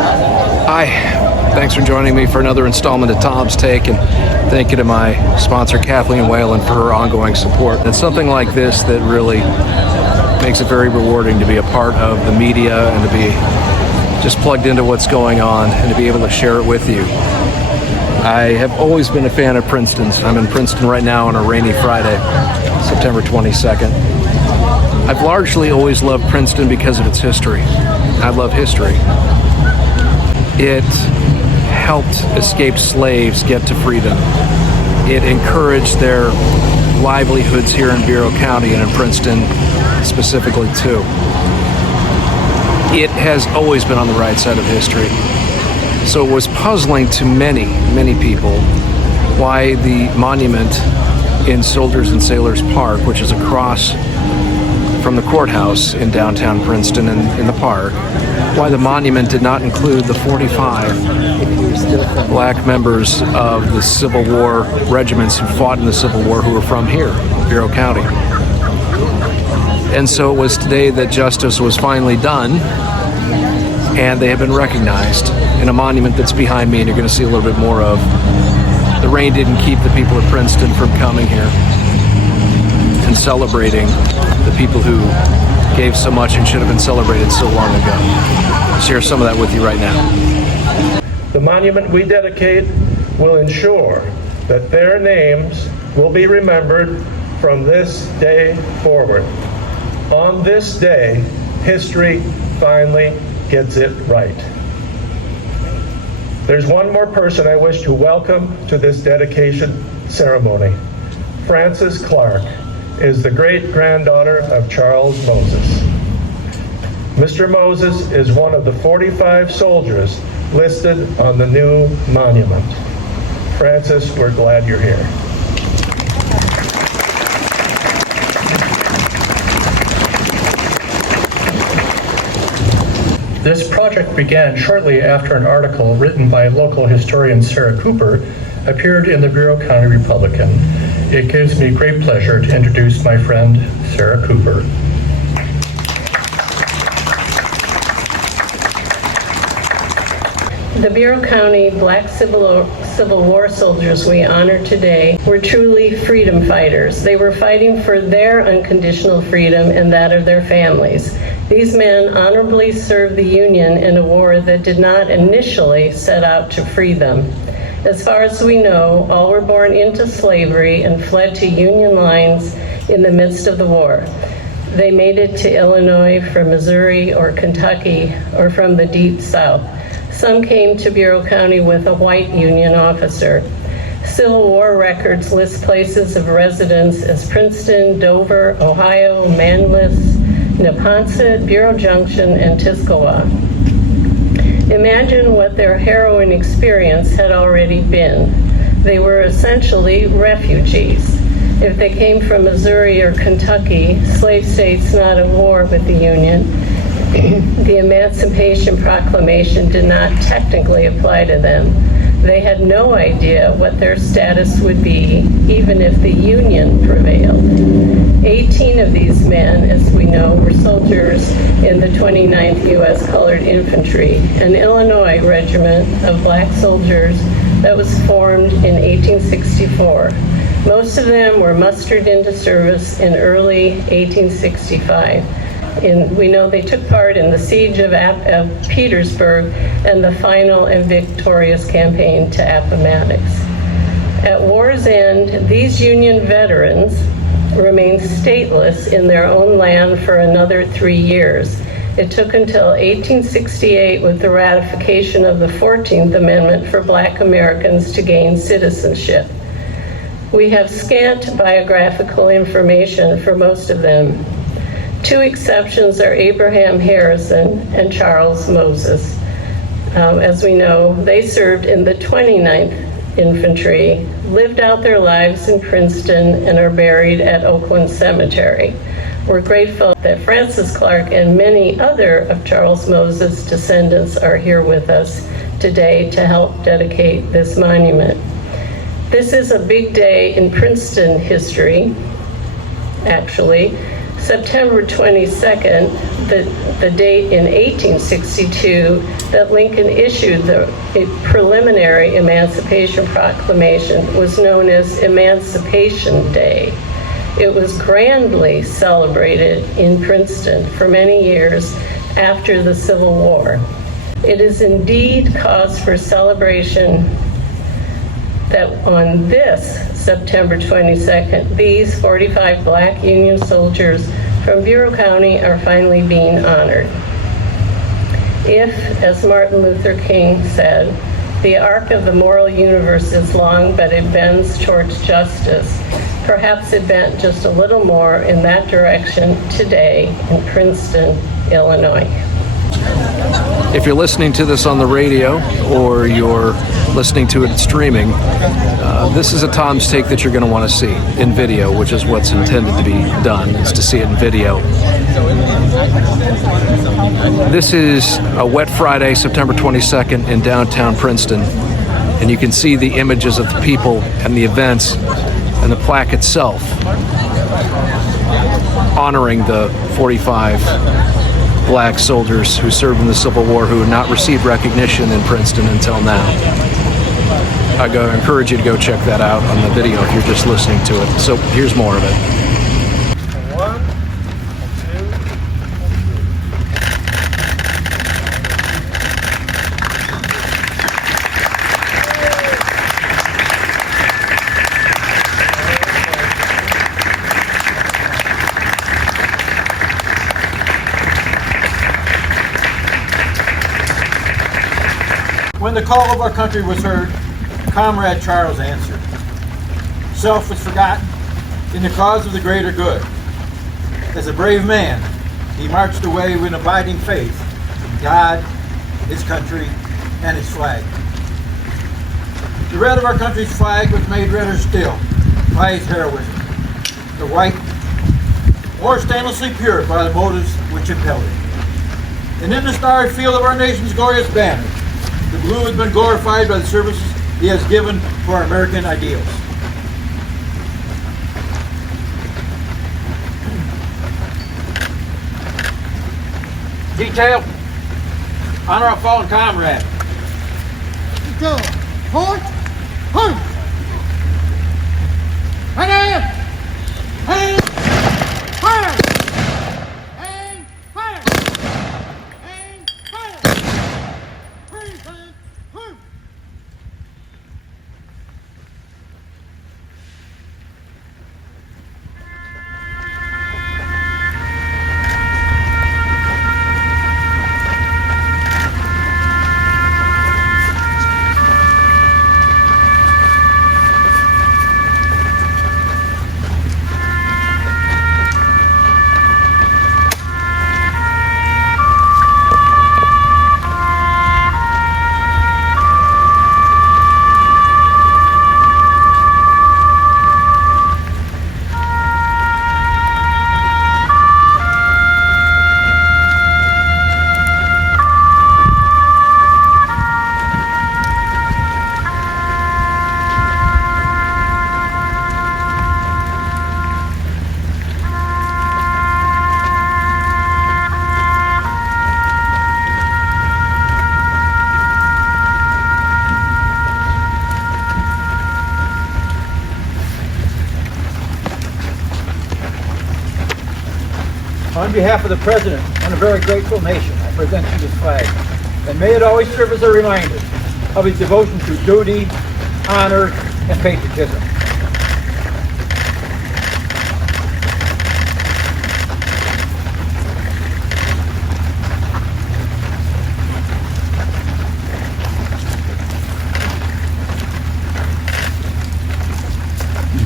Hi, thanks for joining me for another installment of Tom's Take, and thank you to my sponsor Kathleen Whalen for her ongoing support. It's something like this that really makes it very rewarding to be a part of the media and to be just plugged into what's going on and to be able to share it with you. I have always been a fan of Princeton's. I'm in Princeton right now on a rainy Friday, September 22nd. I've largely always loved Princeton because of its history. I love history. It helped escaped slaves get to freedom. It encouraged their livelihoods here in Bureau County and in Princeton specifically too. It has always been on the right side of history. So it was puzzling to many, many people why the monument in Soldiers and Sailors Park, which is across from the courthouse in downtown Princeton and in the park, why the monument did not include the 45 black members of the Civil War regiments who fought in the Civil War who were from here, Bureau County. And so it was today that justice was finally done, and they have been recognized in a monument that's behind me, and you're going to see a little bit more of. The rain didn't keep the people of Princeton from coming here and celebrating the people who gave so much and should have been celebrated so long ago. I'll share some of that with you right now. The monument we dedicate will ensure that their names will be remembered from this day forward. On this day, history finally gets it right. There's one more person I wish to welcome to this dedication ceremony. Frances Clark is the great-granddaughter of Charles Moses. Mr. Moses is one of the 45 soldiers listed on the new monument. Frances, we're glad you're here. This project began shortly after an article written by local historian Sarah Cooper appeared in the Bureau County Republican. It gives me great pleasure to introduce my friend, Sarah Cooper. The Bureau County Black Civil War soldiers we honor today were truly freedom fighters. They were fighting for their unconditional freedom and that of their families. These men honorably served the Union in a war that did not initially set out to free them. As far as we know, all were born into slavery and fled to Union lines in the midst of the war. They made it to Illinois from Missouri or Kentucky or from the deep South. Some came to Bureau County with a white Union officer. Civil War records list places of residence as Princeton, Dover, Ohio, Manlius, Neponset, Bureau Junction, and Tuscola. Imagine what their harrowing experience had already been. They were essentially refugees. If they came from Missouri or Kentucky, slave states not at war with the Union, the Emancipation Proclamation did not technically apply to them. They had no idea what their status would be, even if the Union prevailed. 18 of these men, as we know, were soldiers in the 29th U.S. Colored Infantry, an Illinois regiment of black soldiers that was formed in 1864. Most of them were mustered into service in early 1865. We know they took part in the siege of Petersburg and the final and victorious campaign to Appomattox. At war's end, these Union veterans remained stateless in their own land for another 3 years. It took until 1868 with the ratification of the 14th Amendment for Black Americans to gain citizenship. We have scant biographical information for most of them. Two exceptions are Abraham Harrison and Charles Moses. As we know, they served in the 29th Infantry, lived out their lives in Princeton, and are buried at Oakland Cemetery. We're grateful that Frances Clark and many other of Charles Moses' descendants are here with us today to help dedicate this monument. This is a big day in Princeton history, actually. September 22nd, the date in 1862 that Lincoln issued the preliminary Emancipation Proclamation, was known as Emancipation Day. It was grandly celebrated in Princeton for many years after the Civil War. It is indeed cause for celebration that on this September 22nd, these 45 Black Union soldiers from Bureau County are finally being honored. If, as Martin Luther King said, the arc of the moral universe is long, but it bends towards justice, perhaps it bent just a little more in that direction today in Princeton, Illinois. If you're listening to this on the radio or you're listening to it streaming, this is a Tom's Take that you're going to want to see in video, which is what's intended to be done, is to see it in video. This is a wet Friday, September 22nd in downtown Princeton, and you can see the images of the people and the events and the plaque itself honoring the 45 Black soldiers who served in the Civil War who had not received recognition in Princeton until now. I encourage you to go check that out on the video if you're just listening to it. So here's more of it. When the call of our country was heard, Comrade Charles answered. Self was forgotten in the cause of the greater good. As a brave man, he marched away with abiding faith in God, his country, and his flag. The red of our country's flag was made redder still by his heroism. The white, more stainlessly pure by the motives which impelled it. And in the starry field of our nation's glorious banner, the blue has been glorified by the services he has given for our American ideals. Detail, honor our fallen comrade. Detail, point, point. Fire! Fire! Fire! And fire! And fire! Freeze and move! On behalf of the President and a very grateful nation, I present you this flag, and may it always serve as a reminder of his devotion to duty, honor, and patriotism.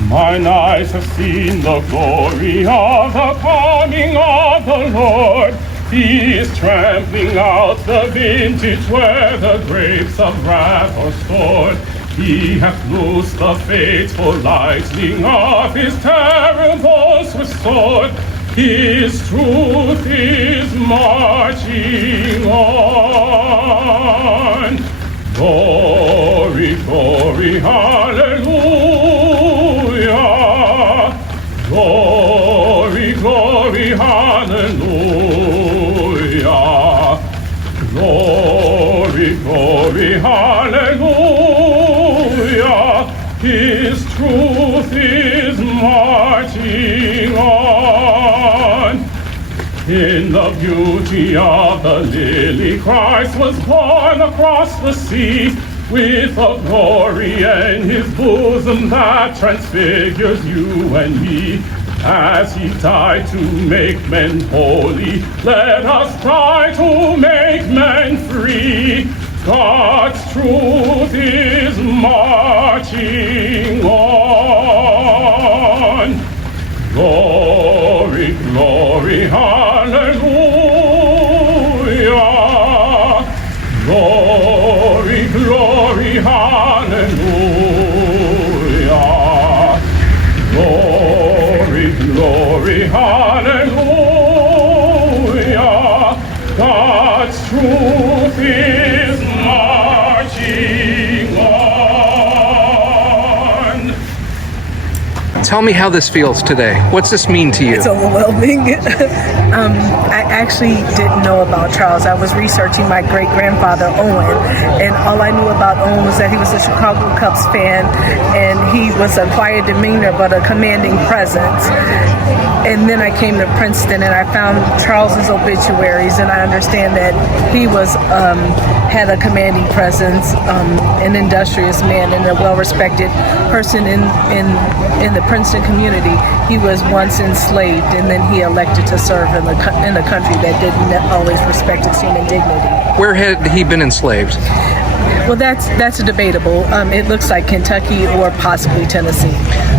Mine eyes have seen the glory of the coming of the Lord. He is trampling out the vintage where the grapes of wrath are stored. He hath loosed the faithful lightning of his terrible swift sword. His truth is marching on. Glory, glory, hallelujah. Glory, glory, glory, hallelujah. Glory, glory, hallelujah. His truth is marching on. In the beauty of the lily, Christ was born across the sea, with a glory in his bosom that transfigures you and me. As he died to make men holy, let us try to make men free. God's truth is marching on. Glory, glory, hallelujah. Glory, glory, hallelujah. Glory, glory, hallelujah. God's truth is marching on. Tell me how this feels today. What's this mean to you? It's overwhelming. I actually didn't know about Charles. I was researching my great-grandfather, Owen, and all I knew about Owen was that he was a Chicago Cubs fan, and he was a quiet demeanor but a commanding presence. And then I came to Princeton and I found Charles's obituaries, and I understand that he was had a commanding presence, an industrious man, and a well-respected person in the Princeton community. He was once enslaved, and then he elected to serve in a country that didn't always respect its human dignity. Where had he been enslaved? Well, that's debatable. It looks like Kentucky or possibly Tennessee.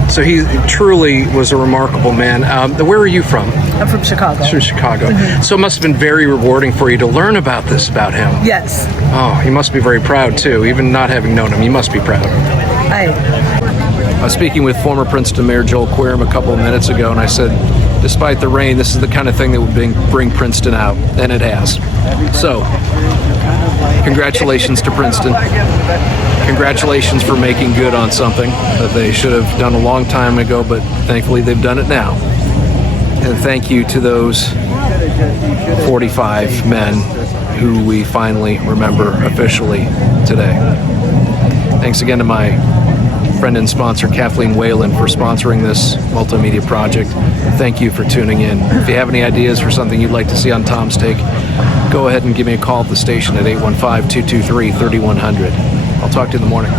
So he truly was a remarkable man. Where are you from? I'm from Chicago. From Chicago. Mm-hmm. So it must have been very rewarding for you to learn about this about him. Yes. Oh, you must be very proud too. Even not having known him, you must be proud. I was speaking with former Princeton Mayor Joel Querim a couple of minutes ago, and I said, despite the rain, this is the kind of thing that would bring Princeton out, and it has. So, congratulations to Princeton. Congratulations for making good on something that they should have done a long time ago, but thankfully they've done it now. And thank you to those 45 men who we finally remember officially today. Thanks again to my friend and sponsor Kathleen Whalen for sponsoring this multimedia project. Thank you for tuning in. If you have any ideas for something you'd like to see on Tom's Take, go ahead and give me a call at the station at 815-223-3100. I'll talk to you in the morning.